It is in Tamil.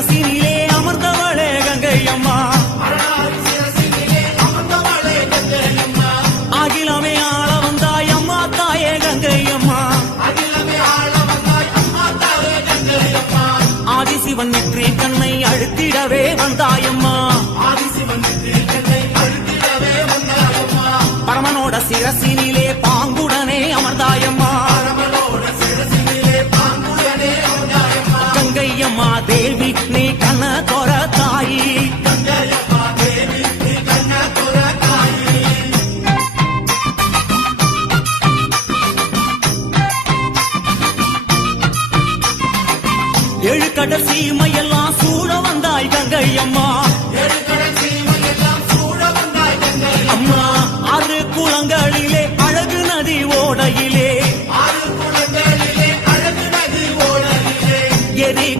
சிரசினிலே அமர்ந்தவளே கங்கை அம்மா அகிலமே ஆள வந்தாய் அம்மா தாயே கங்கை அம்மா ஆதிசிவன் நெற்றி கண்ணை அழுத்திடவே வந்தாயம்மா பரமனோட சிரசினிலே பாங்குடனே அமர்ந்தாயம்மா கங்கையம்மா தேவி நீ கண்ண தோர தாயி ஏழு கடல் சீமையெல்லாம் சூழ வந்தாய் கங்கையம்மா அம்மா ஆறு குளங்களிலே அழகு நதி ஓடையில்